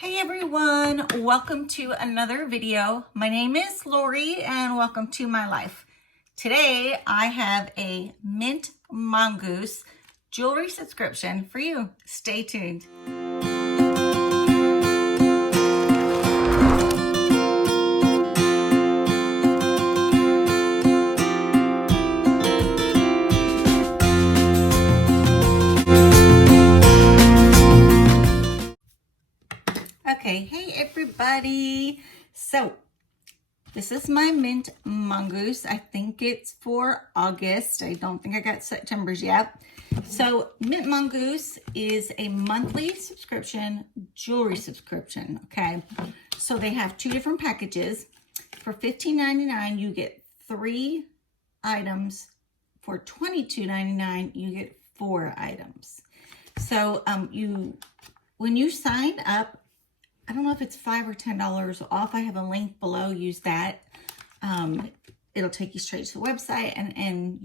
Hey everyone, welcome to another video. My name is Lori and welcome to my life. Today I have a Mint Mongoose jewelry subscription for you. Stay tuned. Okay, hey everybody. So this is my Mint Mongoose. I think it's for August. I don't think I got September's yet. So Mint Mongoose is a monthly subscription, jewelry subscription, okay? So they have two different packages. For $15.99, you get 3 items. For $22.99, you get 4 items. So when you sign up, I don't know if it's $5 or $10 off. I have a link below. Use that. It'll take you straight to the website and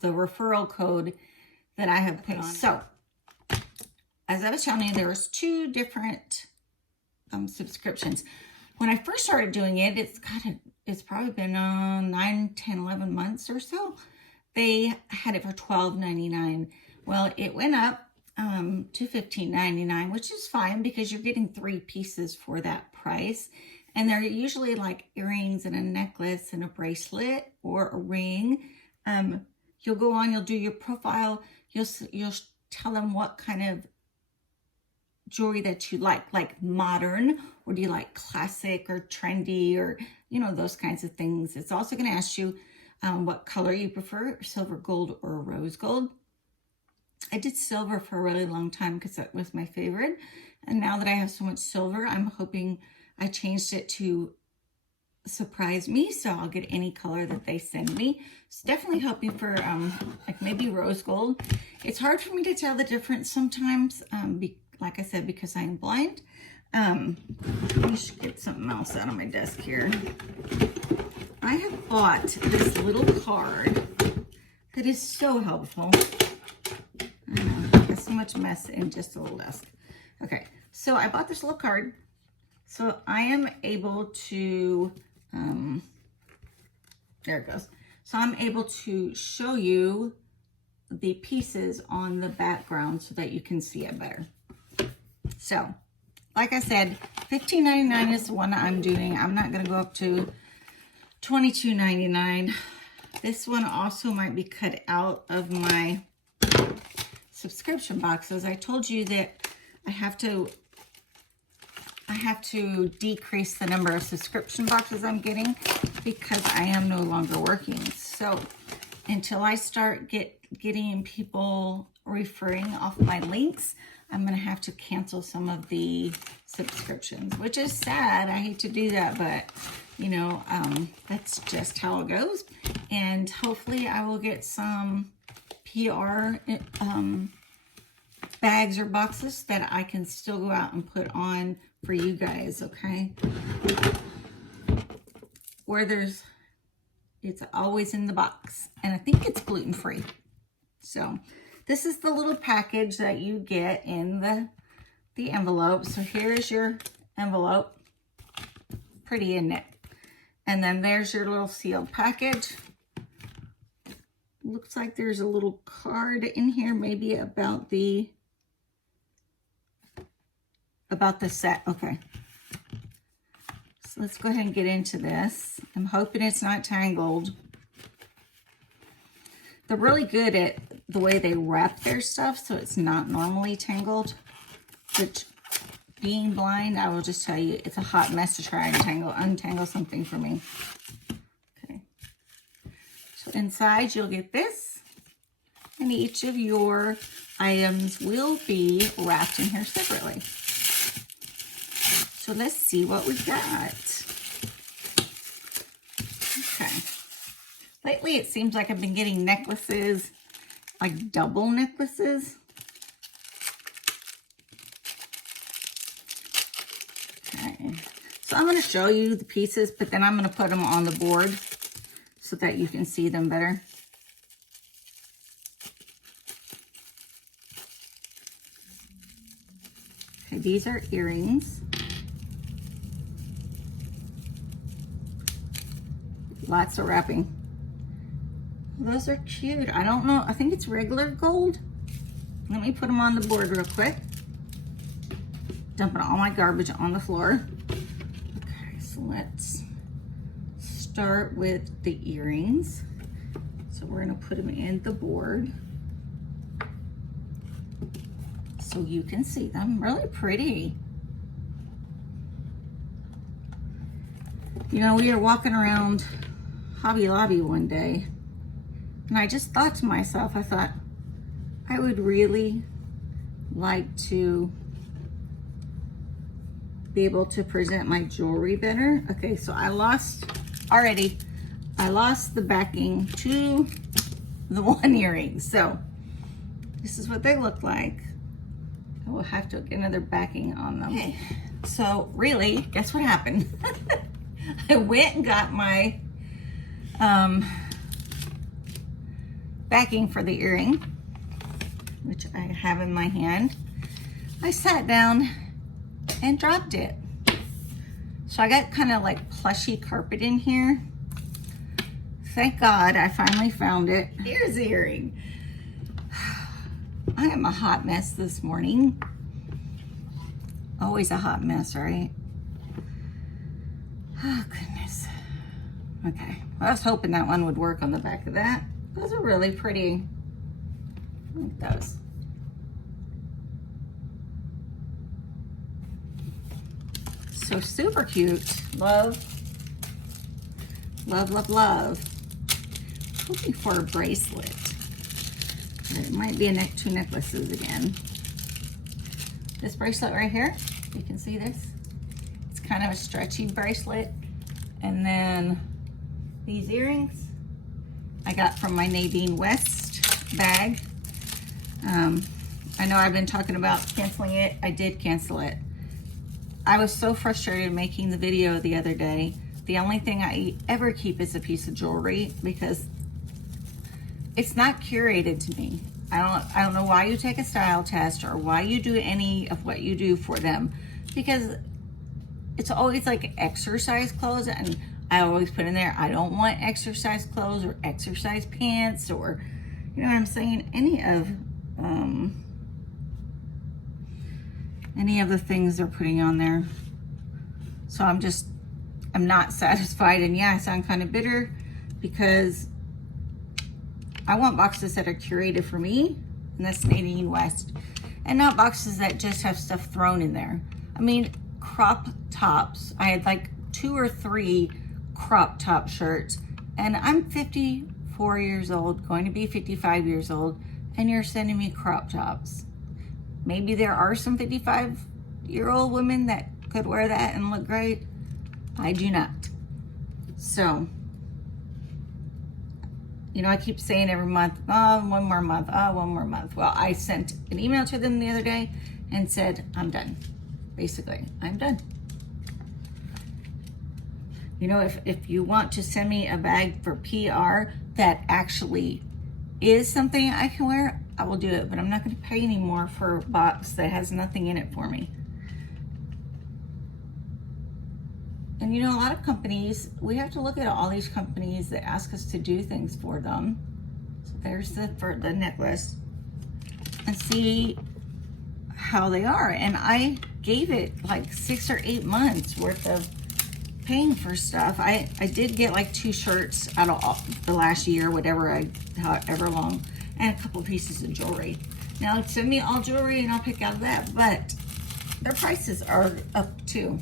the referral code that I have put on. So, as I was telling you, there was 2 different subscriptions. When I first started doing it, it's probably been 9, 10, 11 months or so. They had it for $12.99. Well, it went up to $15.99, which is fine because you're getting 3 pieces for that price. And they're usually like earrings and a necklace and a bracelet or a ring. You'll go on, you'll do your profile. You'll tell them what kind of jewelry that you like modern, or do you like classic or trendy, or, you know, those kinds of things. It's also going to ask you what color you prefer, silver, gold, or rose gold. I did silver for a really long time because that was my favorite. And now that I have so much silver, I'm hoping I changed it to surprise me. So I'll get any color that they send me. It's definitely hoping for like maybe rose gold. It's hard for me to tell the difference sometimes, like I said, because I am blind. Let me get something else out of my desk here. I have bought this little card that is so helpful. There's so much mess in just a little desk. Okay, so I bought this little card. So I am able to, there it goes. So I'm able to show you the pieces on the background so that you can see it better. So, like I said, $15.99 is the one that I'm doing. I'm not going to go up to $22.99. This one also might be cut out of my subscription boxes. I told you that I have to decrease the number of subscription boxes I'm getting because I am no longer working. So until I start getting people referring off my links, I'm going to have to cancel some of the subscriptions, which is sad. I hate to do that, but you know, that's just how it goes. And hopefully I will get some PR bags or boxes that I can still go out and put on for you guys, okay? It's always in the box, and I think it's gluten-free. So this is the little package that you get in the envelope. So here's your envelope. Pretty, isn't it? And then there's your little sealed package. Looks like there's a little card in here, maybe about the set. Okay. So let's go ahead and get into this. I'm hoping it's not tangled. They're really good at the way they wrap their stuff, so it's not normally tangled. Which, being blind, I will just tell you, it's a hot mess to try and untangle something for me. Okay. So inside you'll get this, and each of your items will be wrapped in here separately. So let's see what we got. Okay. Lately it seems like I've been getting necklaces, like double necklaces. Okay. So I'm going to show you the pieces, but then I'm going to put them on the board so that you can see them better. Okay, these are earrings. Lots of wrapping. Those are cute. I don't know. I think it's regular gold. Let me put them on the board real quick. Dumping all my garbage on the floor. Okay, so let's start with the earrings. So we're gonna put them in the board so you can see them. Really pretty. You know, we were walking around Hobby Lobby one day, and I just thought to myself, I thought, I would really like to be able to present my jewelry better. Okay, so I lost the backing to the one earring. So this is what they look like. I will have to get another backing on them. Okay, so really, guess what happened? I went and got my backing for the earring, which I have in my hand. I sat down and dropped it. So I got kind of like plushy carpet in here. Thank God I finally found it. Here's the earring. I am a hot mess this morning. Always a hot mess, right? Oh, goodness. Okay, I was hoping that one would work on the back of that. Those are really pretty. I like those. So super cute. Love, love, love, love. Looking for a bracelet. It might be a two necklaces again. This bracelet right here, you can see this. It's kind of a stretchy bracelet. And then these earrings I got from my Nadine West bag. I know I've been talking about canceling it. I did cancel it. I was so frustrated making the video the other day. The only thing I ever keep is a piece of jewelry because it's not curated to me. I don't know why you take a style test or why you do any of what you do for them, because it's always like exercise clothes, and I always put in there, I don't want exercise clothes or exercise pants, or, you know what I'm saying, any of the things they're putting on there. So I'm not satisfied. And yeah, I sound kind of bitter because I want boxes that are curated for me, and that's Nadine West, and not boxes that just have stuff thrown in there. I mean, crop tops. I had like 2 or 3 crop top shirts, and I'm 54 years old, going to be 55 years old, and you're sending me crop tops. Maybe there are some 55-year-old women that could wear that and look great. I do not. So, you know, I keep saying every month, oh, one more month, oh, one more month. Well, I sent an email to them the other day and said, I'm done. Basically, I'm done. You know, if you want to send me a bag for PR that actually is something I can wear, I will do it, but I'm not going to pay any more for a box that has nothing in it for me. And you know, a lot of companies, we have to look at all these companies that ask us to do things for them. So there's the necklace, and see how they are. And I gave it like 6 or 8 months worth of paying for stuff. I did get like 2 shirts out of the last year, however long, and a couple pieces of jewelry. Now send me all jewelry and I'll pick out of that, but their prices are up too.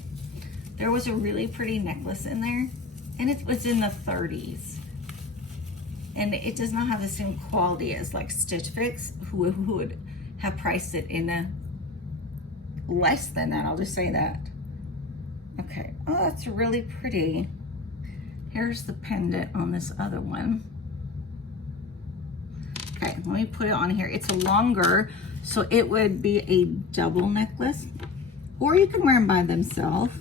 There was a really pretty necklace in there, and it was in the 30s. And it does not have the same quality as like Stitch Fix, who would have priced it in a less than that. I'll just say that. Okay, oh, that's really pretty. Here's the pendant on this other one. Okay, let me put it on here. It's a longer, so it would be a double necklace, or you can wear them by themselves.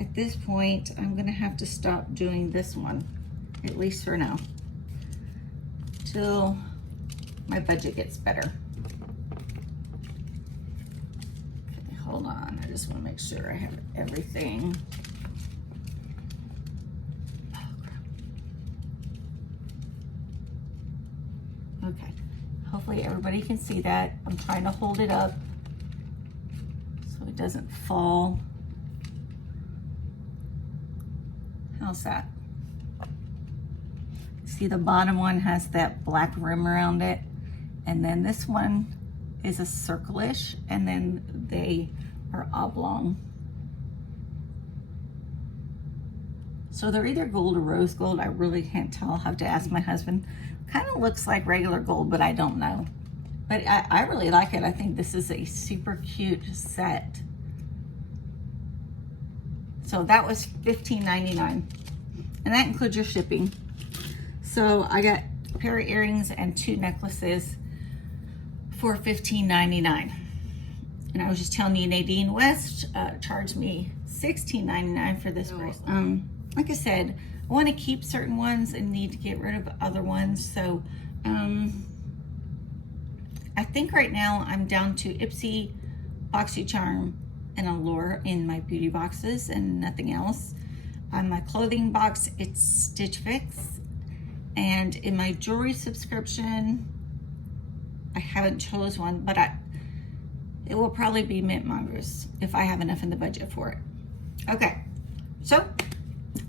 At this point, I'm gonna have to stop doing this one, at least for now, till my budget gets better. Okay, hold on. I just want to make sure I have everything. Oh, crap. Okay. Hopefully everybody can see that. I'm trying to hold it up so it doesn't fall. How's that? See, the bottom one has that black rim around it, and then this one is a circle-ish, and then they are oblong. So they're either gold or rose gold. I really can't tell. I'll have to ask my husband. Kind of looks like regular gold, but I don't know. But I really like it. I think this is a super cute set. So that was $15.99, and that includes your shipping. So I got a pair of earrings and 2 necklaces for $15.99. And I was just telling you, Nadine West charged me $16.99 for this bracelet. Like I said, I want to keep certain ones and need to get rid of other ones. So I think right now I'm down to IPSY, BOXYCHARM, and Allure in my beauty boxes and nothing else. On my clothing box, it's Stitch Fix. And in my jewelry subscription, I haven't chose one, but it will probably be Mint Mongoose if I have enough in the budget for it. Okay, so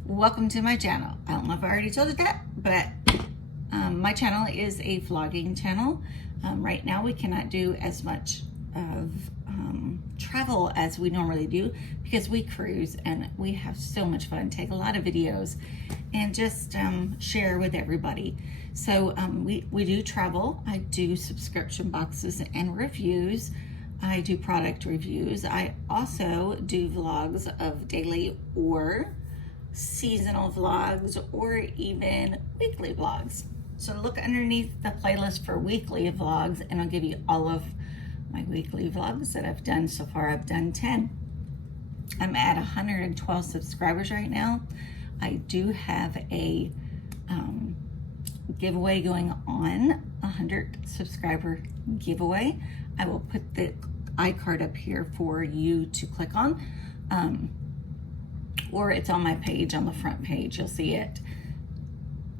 welcome to my channel. I don't know if I already told you that, but my channel is a vlogging channel. Right now we cannot do as much of travel as we normally do because we cruise and we have so much fun, take a lot of videos and just share with everybody. So we do travel. I do subscription boxes and reviews. I do product reviews. I also do vlogs of daily or seasonal vlogs or even weekly vlogs. So look underneath the playlist for weekly vlogs and I'll give you all of my weekly vlogs that I've done so far. I've done 10. I'm at 112 subscribers right now. I do have a giveaway going on, 100 subscriber giveaway. I will put the iCard up here for you to click on, or it's on my page, on the front page, you'll see it.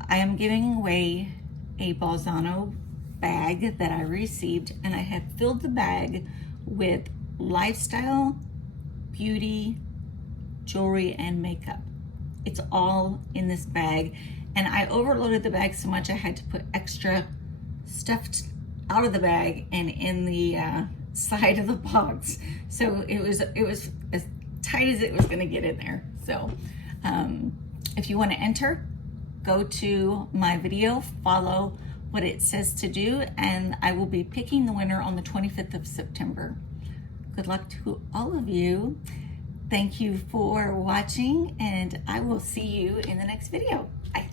I am giving away a Balzano bag that I received, and I have filled the bag with lifestyle, beauty, jewelry, and makeup. It's all in this bag, and I overloaded the bag so much I had to put extra stuff out of the bag and in the side of the box. So it was as tight as it was going to get in there. So if you want to enter, go to my video, follow what it says to do, and I will be picking the winner on the 25th of September. Good luck to all of you. Thank you for watching, and I will see you in the next video. Bye.